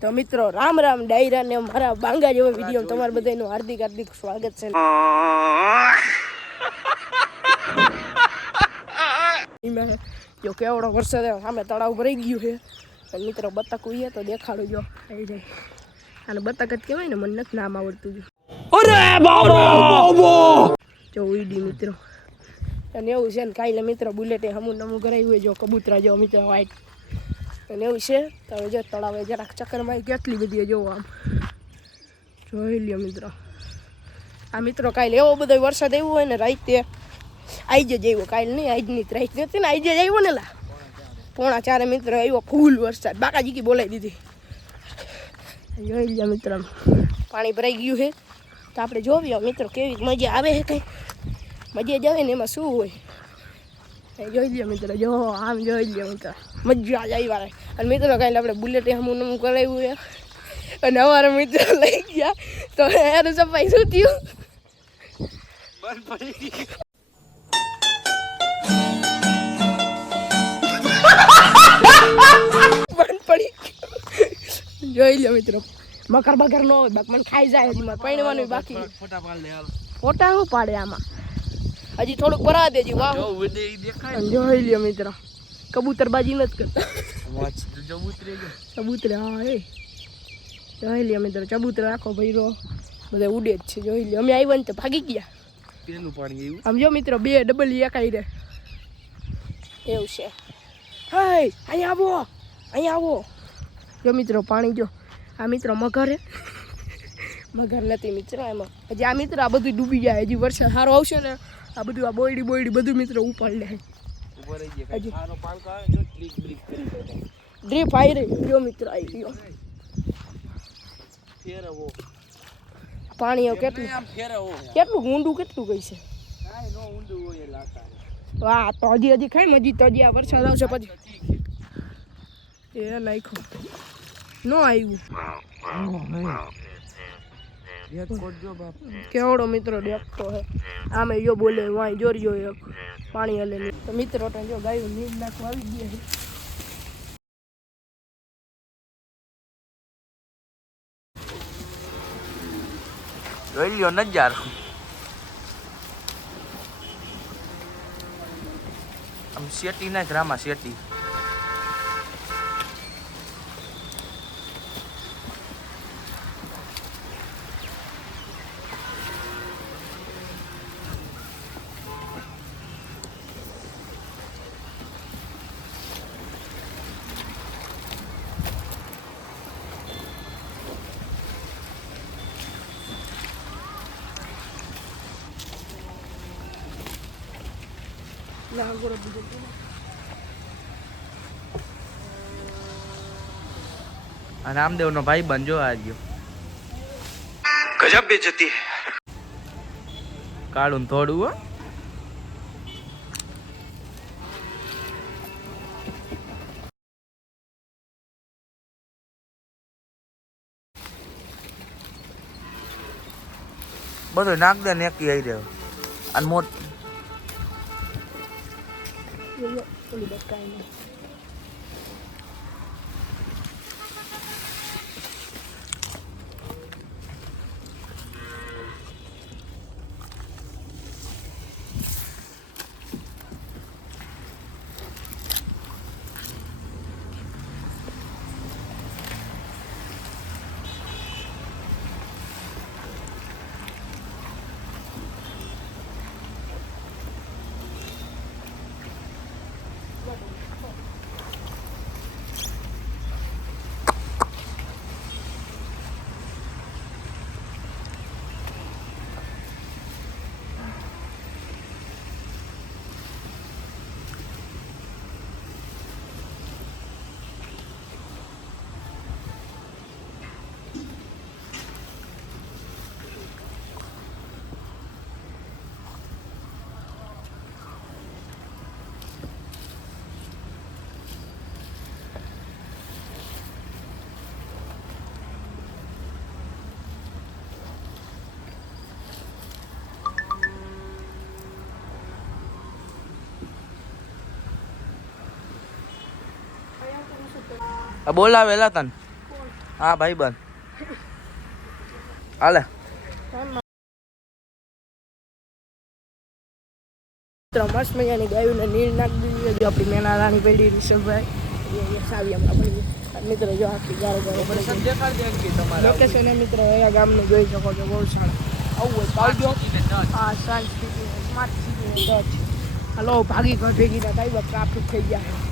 તો મિત્રો રામ રામ ડાયરા ને મારા બાંગા જેવો વિડીયો તમારા બધાનું હાર્દિક હાર્દિક સ્વાગત છે. જો કેવડો વરસાદ સામે તળાવ ભરાઈ ગયું છે અને મિત્રો બતક ઉઈએ તો દેખાડું જો આવી જાય અને બતક જ કહેવાય ને મને નથી નામ આવડતું જો જો ઉડી મિત્રો અને એવું છે ને કાલે મિત્રો બુલેટે હમું નમું કરાવ્યું હોય જો કબૂતરા જો મિત્રો વાઈટ અને એવું છે તો હવે જો તળાવે જરાક ચક્કરમાં કેટલી બધી જોવો આમ જોઈ લ્યો મિત્રો. આ મિત્રો કાલે એવો બધો વરસાદ આવ્યો હોય ને રાતે આઈ જ આવ્યો કાલે નહીં આજની રાત નથી ને આજે જ આવ્યો ને લા 3:45 મિત્રો આવ્યો ફૂલ વરસાદ બાકાજી કી બોલાવી દીધી. જોઈ લ્યો મિત્રો પાણી ભરાઈ ગયું છે તો આપણે જોવી મિત્રો કેવી મજા આવે છે કંઈ મજા જ આવે ને એમાં શું હોય જોઈ લ્યો મિત્રો જો આમ જોઈ લ્યો મિત્રો મજા જ આવી વાળે અને મિત્રો કાલે આપણે બુલેટે હમું નમું કરાવ્યું છે અને અમારા મિત્રો લઈ ગયા તો એનું સફાઈ શું થયું બંધ પડી જોઈ લો મિત્રો મકર બકર નો હોય બાકી મને ખાઈ જાય હજી મારે પૈણવાનું બાકી ફોટા શું પાડે આમાં હજી થોડુંક ભરા દેજી વાહ જોઈ લ્યો મિત્રો કબૂતરબાજી નથી કરતા ચબૂતરે હા એ જોઈ લ્યો મિત્રો ચબૂતરે રાખો ભૈરો બધા ઉડે જ છે જોઈ લ્યો અમે આવ્યા ને તો ભાગી ગયા પેલું પાણી આમ જો મિત્રો 2 ડબલ એકાઈ રે એવું છે. હાય અહીંયા આવો જો મિત્રો પાણી જો આ મિત્રો મગર હે મગર નથી મિત્રો એમાં હજી આ મિત્રો આ બધું ડૂબી જાય હજી વરસાદ સારો આવશે ને આ બધું આ બોયડી બધું મિત્રો ઉપર લે ડ્રીપ આવી રહી જો મિત્રો આવી ગયો પાણી કેટલું ઊંડું કેટલું ગઈ છે વાહ તો હજી ખાઈ હજી તો હજી આ વરસાદ આવશે પછી એ નાખ્યો ન આવ્યું કેવડો મિત્રો દેખતો હે આમે જો બોલે વાય જોરિયો એક પાણી હલે તો મિત્રો તો જો ગાયું નીંદ નાખવા આવી ગયા છે જોઈ લ્યો નજારો આમ શેટી ના ગ્રામા શેટી રામદેવ નો ભાઈ બન જો આજ્યો ગજબ બેજતી કાળું થોડું હો બધું નાખ દે ને એકી આવી રહ્યો અને મોટ બોલાવેલા તને હા ભાઈ બંધ હાલે મિત્રો મસ્ત મજાની ગાયોને નીર નાખી દીધી જો આપણી મેના રાણી પેઢી ઋષભભાઈ સાવી હમણાં બની મિત્રો જો આખી ગારો ગારો લોકેશન મિત્રો અહીંયા ગામનું જોઈ શકો છો બહુ સારું આવું હોય તો આવજો હા science city smart city hello ભાગી ઘર ભેગી ના થાય ટ્રાફિક થઈ ગયા